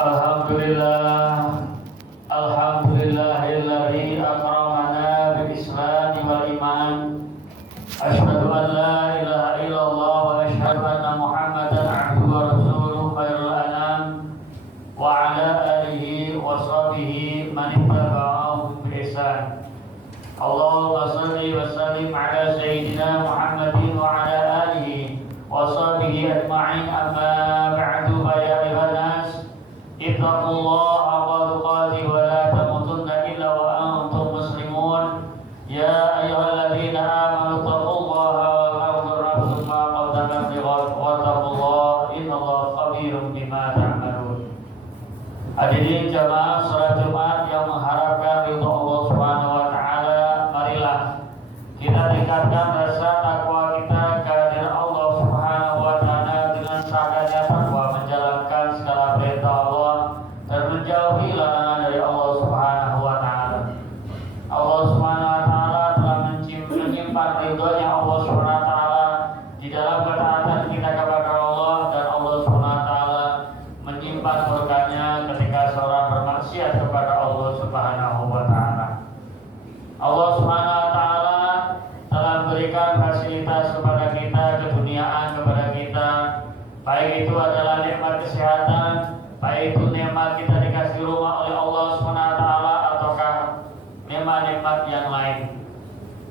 Alhamdulillah, alhamdulillahilladzi akramana bil Islam wal iman. Asyhadu an la ilaha illallah wa asyhadu anna Muhammadan abduhu wa rasuluhu khairul anam wa ala alihi wa sahbihi man ittaba'ahum bi ihsan. Allahumma shalli wa sallim ala sayyidina Muhammadin wa ala alihi wa sahbihi ajma'in, amma ba'du. Ya ayuhan nas, ittaqullaha haqqa tuqatih wa la tamutunna illa wa antum muslimun. Ya ayyuhalladzina amanu taqullaha wa qaddiru ma qaddamat lighad wa taqullaha innallaha khabirun bima ta'malun. Hadirin jamaah salat Jumat yang mengharapkan ridha Allah Subhanahu wa taala, marilah kita tingkatkan rasa takwa kita kehadiran Allah Subhanahu wa taala dengan seadanya takwa, menjalankan segala perintah Allah dan menjauhi larangan dari Allah Subhanahu wa taala. Allah Subhanahu wa taala telah menyimpan ridhonya Allah Subhanahu wa taala di dalam ketaatan kita kepada Allah, dan Allah Subhanahu wa taala menyimpan berkahnya ketika seorang bermaksiat kepada Allah Subhanahu wa taala. Allah Subhanahu wa taala telah memberikan fasilitas kepada kita, keduniaan kepada kita, baik itu adalah nikmat kesehatan, baik itu nikmat kita dikasih rumah oleh Allah Subhanahu wa taala, ataukah nikmat-nikmat yang lain.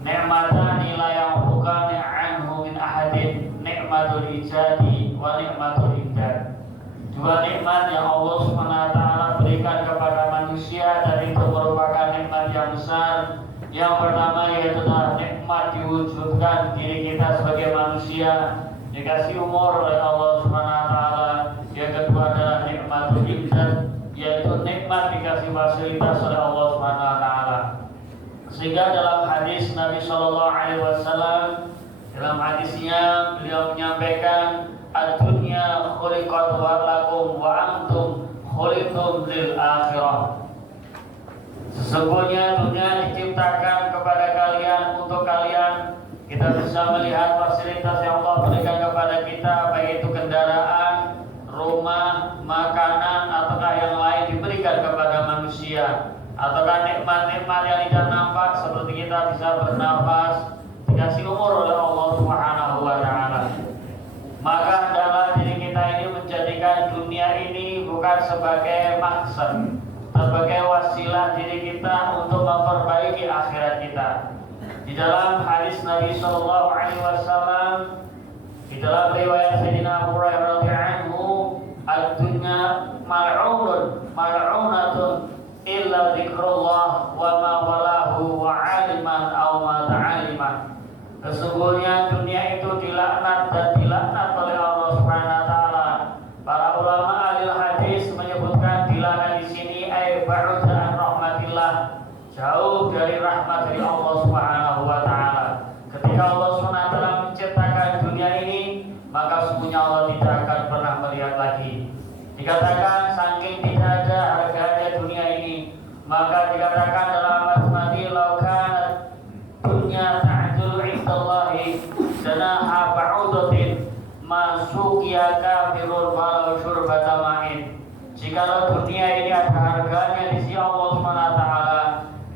Nikmatani la yanfuqani anhu min ahadin, nikmatul ijadi wa nikmatul imdad. Dua nikmat yang Allah Subhanahu wa taala berikan kepada manusia, dan itu merupakan nikmat yang besar. Yang pertama yaitu nikmat diwujudkan diri kita sebagai manusia, dikasih umur oleh Allah Subhanahu wa taala. Yang kedua adalah nikmatul imdad, yaitu nikmat dikasih fasilitas oleh Allah Subhanahu wa taala. Sehingga dalam hadis Nabi sallallahu alaihi wasallam, dalam hadisnya beliau menyampaikan, ad-dunya khuliqat lakum wa antum khuliqtum lil akhirah. Sesungguhnya dunia diciptakan kepada kalian, untuk kalian. Kita bisa melihat fasilitas yang Allah berikan kepada kita, baik itu kendaraan, rumah, makanan, ataukah yang lain diberikan kepada manusia, ataukah nikmat-nikmat yang tidak nampak seperti kita bisa bernafas, dikasih umur oleh Allah Subhanahu wa taala. Maka hendaklah diri kita ini menjadikan dunia ini bukan sebagai maksud, sebagai wasilah diri kita untuk memperbaiki akhirat kita. Di dalam hadis Nabi sallallahu alaihi wasallam, di dalam riwayat Sayyidina Abu Hurairah radhiyallahu anhu, ad-dunya mal'unatun illa dzikrullah wa ma walahu wa 'aliman aw ma ta'aliman. Sesungguhnya dunia itu dilaknat dan dilaknat oleh Allah Subhanahu wa taala. Para ulama ahli hadis menyebutkan dilaknat di sini ay ba'uda an rahmatillah, jauh dari rahmat dari Allah Subhanahu wa taala. Ketika Allah Subhanahu wa taala menciptakan dunia ini, maka sesungguhnya Allah tidak akan pernah melihat lagi. Dikatakan saking tidak ada harganya dunia ini, maka dikatakan dalam hadis law kanat dunya ta'dulu 'indallahi janaha ba'udatin ma suqiya kafirun walau syurbata ma'in. Jikalau dunia ini ada harganya di sisi Allah Subhanahu wa taala,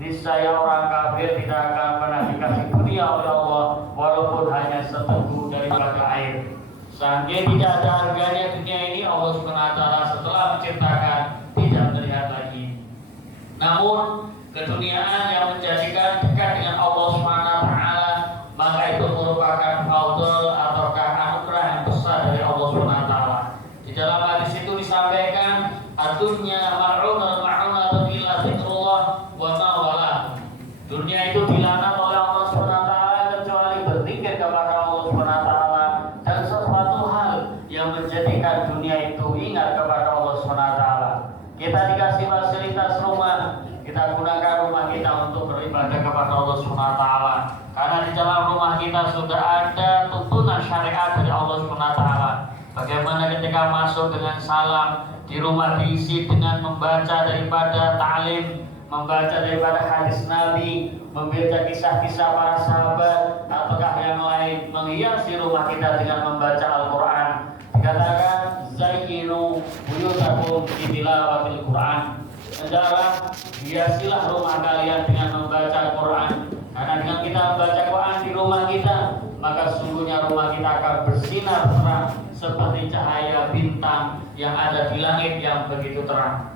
niscaya orang kafir tidak akan pernah dikasih dunia oleh Allah walaupun hanya seteguk daripada air. Saking tidak ada harganya dunia ini, Allah Subhanahu wa taala setelah menciptakan tidak melihat lagi. Namun keduniaan yang menjadikan dekat dengan Allah Subhanahu wa taala, maka itu merupakan faudul ataukah anugerah yang besar dari Allah Subhanahu wa taala. Di dalam hadis itu disampaikan, ad-dunya ma'unatun illa dzikrullah wa ma walah. Dunia itu dilaknat oleh Allah Subhanahu wa taala kecuali berzikir kepada Allah Subhanahu wa taala dan sesuatu hal yang menjadikan dunia itu ingat kepada Allah Subhanahu wa taala. Kita dikasih fasilitas rumah, kita gunakan rumah kita untuk beribadah kepada Allah Subhanahu wa taala. Karena di dalam rumah kita sudah ada tuntunan syariat dari Allah Subhanahu wa taala. Bagaimana ketika masuk dengan salam, di rumah diisi dengan membaca daripada ta'lim, membaca daripada hadis Nabi, membaca kisah-kisah para sahabat, ataukah yang lain, menghiasi rumah kita dengan membaca Al-Quran. Dikatakan zayyinu buyutakum bi tilawatil Quran. Hendaklah hiasilah rumah kalian dengan membaca Quran. Karena dengan kita membaca Quran di rumah kita, maka sungguhnya rumah kita akan bersinar terang seperti cahaya bintang yang ada di langit yang begitu terang.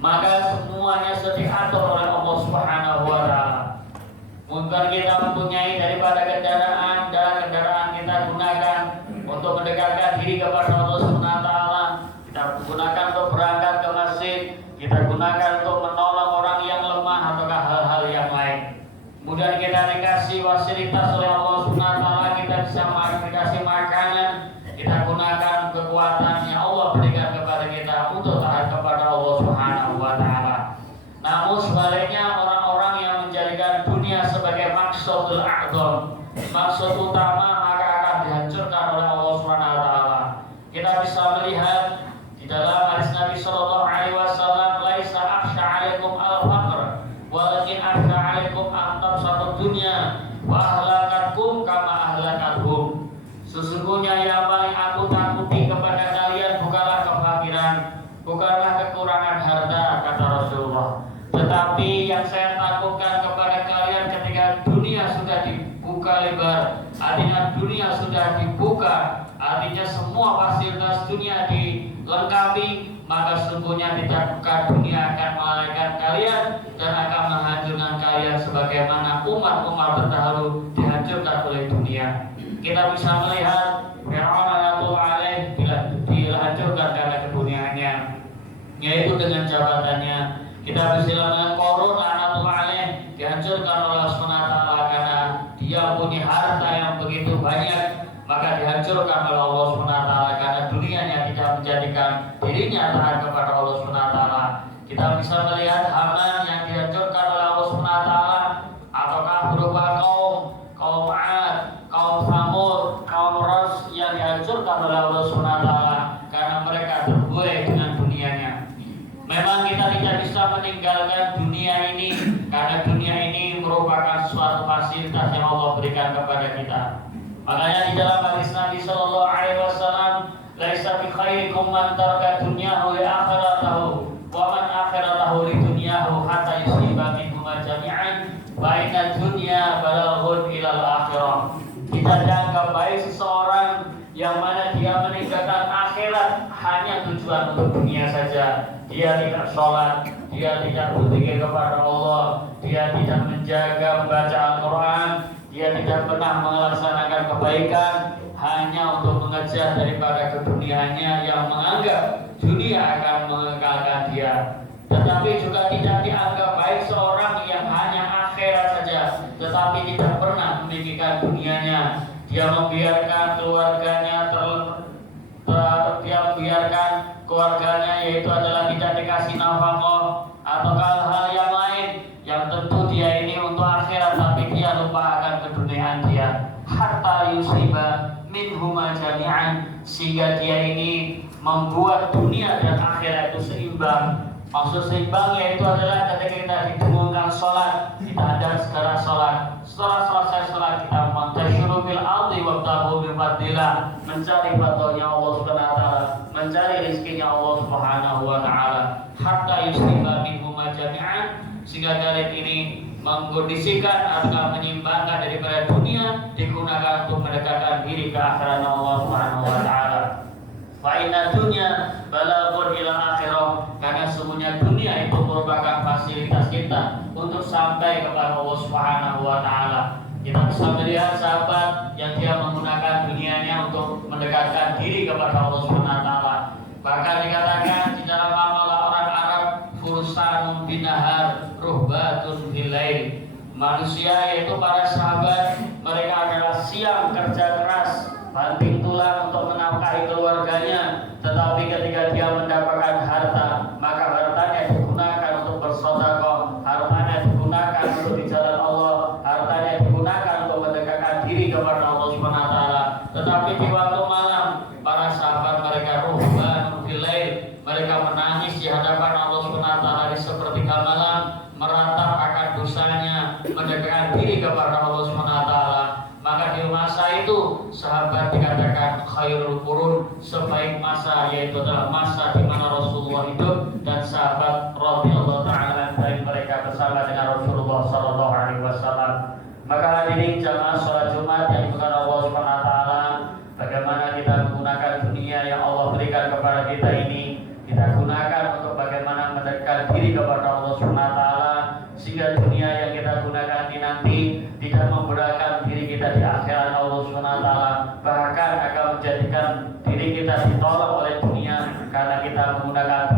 Maka semuanya sudah diatur oleh Allah Subhanahu wa taala. Mungkin kita mempunyai daripada kendaraan dan kendaraan kita gunakan untuk mendekatkan diri kepada Allah Subhanahu wa taala. Kita gunakan untuk berangkat ke masjid, kita gunakan untuk menolong orang yang lemah ataukah hal-hal yang lain. Kemudian kita dikasih fasilitas oleh Allah Subhanahu wa taala, kita bisa dikasih makanan, kita gunakan kekuatan yang Allah berikan kepada kita untuk taat kepada Allah Subhanahu wa taala. Namun sebaliknya orang-orang yang menjadikan dunia sebagai maksudul a'dham, maksud utama, maka akan dihancurkan oleh Allah Subhanahu wa taala. Kita bisa melihat di dalam hadis Nabi sallallahu alaihi wasallam, laisa akhsha 'alaikum al-faqr walakin akhsha 'alaikum an tabsatu dunya wa ahlakakum kama ahlakathum. Sesungguhnya yang paling aku takuti kepada kalian bukanlah kefakiran, bukanlah kekurangan harta, kata Rasulullah. Tetapi yang saya takutkan kepada kalian ketika dunia sudah dibuka lebar, artinya dunia sudah dibuka, artinya semua fasilitas dunia dilengkapi, maka sesungguhnya tidak dunia akan melalaikan kalian dan akan menghancurkan kalian sebagaimana umat-umat terdahulu dihancurkan oleh dunia. Kita bisa melihat Fir'aun alaih dihancurkan karena keduniaannya, yaitu dengan jabatannya. Kita bisa melihat Qarun alaih dihancurkan oleh Allah SWT karena dia punya harta yang begitu banyak, maka dihancurkan oleh Allah SWT karena dunianya tidak menjadikan dirinya taat kepada Allah SWT. Kita bisa melihat Haman yang dihancurkan oleh Allah SWT, ataukah berupa kaum 'Ad, kaum Thamud, kaum Ras yang dihancurkan oleh Allah SWT karena mereka terbuai dengan dunianya. Memang kita tidak bisa meninggalkan dunia ini karena dunia ini merupakan suatu fasilitas yang Allah berikan kepada kita. Makanya di dalam hadis Nabi sallallahu alaihi wasallam, laisa bi khairikum man taraka dunyahu li akhiratahu wa man akhiratahu li dunyahu hatta yusiba minhuma jami'an wa inna dunya balaghun ilal akhirah. Kita dianggap baik seseorang yang mana dia meninggalkan akhirat hanya tujuan untuk dunia saja. Dia tidak sholat, dia tidak berzikir kepada Allah, dia tidak menjaga membaca Al-Quran, dia tidak pernah melaksanakan kebaikan hanya untuk mengejar daripada keduniaannya yang menganggap dunia akan mengekalkan dia. Tetapi juga tidak dianggap baik seorang yang hanya akhirat saja, tetapi tidak pernah memikirkan dunianya. Dia membiarkan keluarganya dia membiarkan keluarganya, yaitu adalah tidak dikasih nafkah atau hal-hal yang lain yang tentu dia ini untuk akhirat, tapi dia lupa akan keduniaan dia. Hatta yusiba minhuma jami'an, sehingga dia ini membuat dunia dan akhirat itu seimbang. Maksud seimbang yaitu adalah ketika kita didengungkan sholat, kita ada segala sholat. Setelah selesai sholat kita mantasyuru bil ardi wabtahu min fadlillah, mencari fadlnya Allah Subhanahu wa taala, mencari rezekinya Allah Subhanahu wa taala. Hatta yusiba minhuma jami'an, sehingga kalian ini mengkondisikan atau menyimbangkan daripada dunia digunakan untuk mendekatkan diri ke akhirat Allah Subhanahu wa taala. Fa inna dunya balaghun ila akhirah, karena semuanya dunia itu merupakan fasilitas kita untuk sampai kepada Allah Subhanahu wa taala. Kita bisa melihat sahabat yang dia menggunakan dunianya untuk mendekatkan diri kepada Allah Subhanahu wa taala. Bahkan dikatakan di dalam amalan orang Arab, fursanun binahar ruhbatun bilail. Manusia yaitu para sahabat, mereka adalah siang kerja keras, banting tulang untuk menafkahi keluarganya, tetapi ketika dia mendapatkan harta, maka hartanya digunakan untuk bersedekah, hartanya digunakan untuk di jalan Allah, hartanya digunakan untuk mendekatkan diri kepada Allah Subhanahu wa taala. Tetapi di waktu malam, para sahabat mereka ruhbanun bilail, mereka menangis di hadapan Allah Subhanahu wa taala di sepertiga malam, meratap akan dosanya, mendekatkan diri kepada Allah Subhanahu wa taala. Maka di masa itu sahabat dikatakan khairul qurun, sebaik masa, yaitu adalah masa di mana Rasulullah hidup, dan sahabat radhiyallahu taala dari mereka bersama dengan Rasulullah sallallahu alaihi wasallam. Maka hadirin jamaah salat Jumat yang dimuliakan Allah Subhanahu wa taala, bagaimana kita menggunakan dunia yang Allah berikan kepada kita ini, kita gunakan untuk bagaimana mendekatkan diri kepada Allah Subhanahu wa taala, sehingga dunia yang kita gunakan ini nanti tidak memberatkan diri kita di akhirat Allah Subhanahu wa taala, bahkan akan menjadikan diri kita ditolak oleh dunia karena kita menggunakan